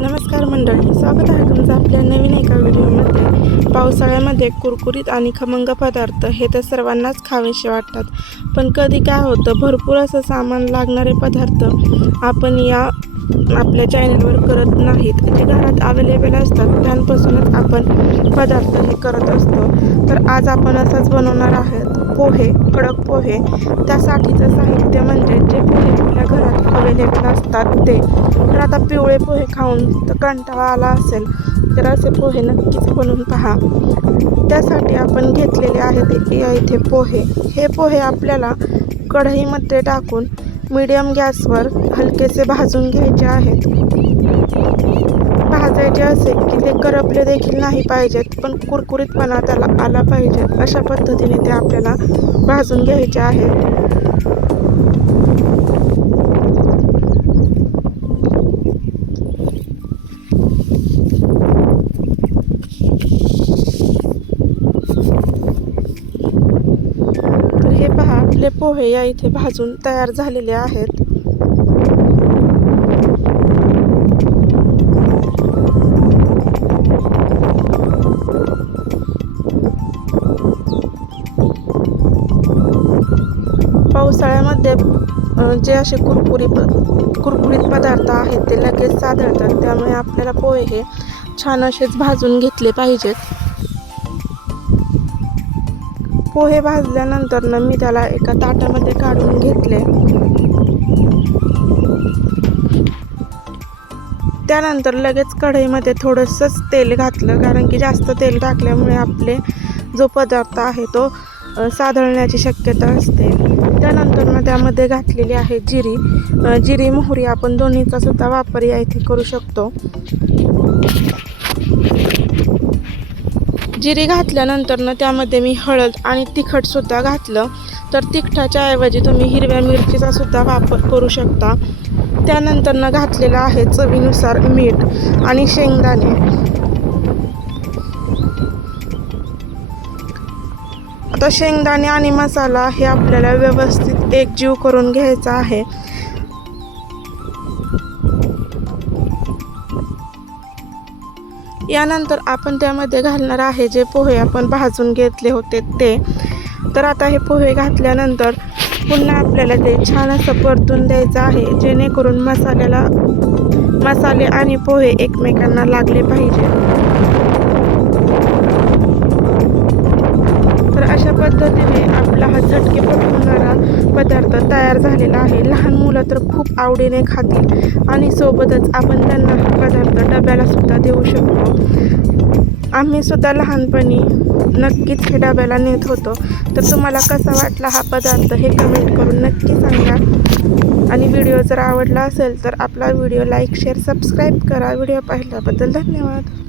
नमस्कार मंडळी स्वागत आहे तुमचं आपल्या नवीन एका व्हिडिओमध्ये. पावसाळ्यामध्ये कुरकुरीत आणि खमंग पदार्थ हे तर सर्वांनाच खावेसे वाटतात. पण कधी काय होतं भरपूर असं सामान लागणारे पदार्थ आपण या आपल्या चॅनलवर करत नाहीत. जे घरात अवेलेबल असतात. त्यांपासूनच आपण पदार्थ हे करत असतो. तर आज आपण असंच बनवणार आहोत. पोहे कडक पोहे. त्यासाठीचं साहित्य म्हणजे जे पोहे आपल्या घरात अवेलेबल असतात ते. तर आता पिवळे पोहे खाऊन तर कंटाळा आला असेल. तर असे पोहे नक्कीच बनवून पहा. त्यासाठी आपण घेतलेले आहेत इथे पोहे. हे पोहे आपल्याला कढईमध्ये टाकून मीडियम गॅसवर हलकेसे भाजून घ्यायचे आहेत. भाजायचे असेल की ते करपले देखील नाही पाहिजेत पण कुरकुरीतपणा त्याला आला पाहिजे. अशा पद्धतीने ते आपल्याला भाजून घ्यायचे आहेत तर हे पहा आपले पोहे या इथे भाजून तयार झालेले आहेत. पावसाळ्यामध्ये जे असे कुरकुरी कुरकुरीत पदार्थ आहेत ते लगेच साधळतात त्यामुळे आपल्याला पोहे हे छान असेच भाजून घेतले पाहिजेत. पोहे भाजल्यानंतर ना मी त्याला एका ताटामध्ये काढून घेतले. त्यानंतर लगेच कढईमध्ये थोडंसंच तेल घातलं कारण की जास्त तेल टाकल्यामुळे आपले जो पदार्थ आहे तो साधळण्याची शक्यता असते. त्यानंतर ना त्यामध्ये घातलेली आहे जिरी. जिरी मोहरी आपण दोन्हीचा सुद्धा वापर या इथे करू शकतो. जिरे घातल्यानंतर ना त्यामध्ये मी हळद आणि तिखटसुद्धा घातलं. तर तिखटाच्या ऐवजी तुम्ही हिरव्या मिरचीचा सुद्धा वापर करू शकता. त्यानंतर ना घातलेलं आहे चवीनुसार मीठ आणि शेंगदाणे. आता शेंगदाणे आणि मसाला हे आपल्याला व्यवस्थित एकजीव करून घ्यायचा आहे. यानंतर आपण त्यामध्ये घालणार आहे जे पोहे आपण भाजून घेतले होते ते. तर आता हे पोहे घातल्यानंतर पुन्हा आपल्याला ते छान असं परतून द्यायचं आहे जेणेकरून मसाल्याला मसाले आणि पोहे एकमेकांना लागले पाहिजे. तर अशा पद्धतीने आपला हा पदार्थ तयार झालेला आहे. लहान मुलं तर खूप आवडीने खातील आणि सोबतच आपण त्यांना हा पदार्थ डब्याला सुद्धा देऊ शकतो. आम्ही सुद्धा लहानपणी नक्कीच हे डब्याला नेत होतो. तर तुम्हाला कसा वाटला हा पदार्थ हे कमेंट करून नक्की सांगा. आणि व्हिडिओ जर आवडला असेल तर आपला व्हिडिओ लाईक शेअर सबस्क्राईब करा. व्हिडिओ पाहिल्याबद्दल धन्यवाद.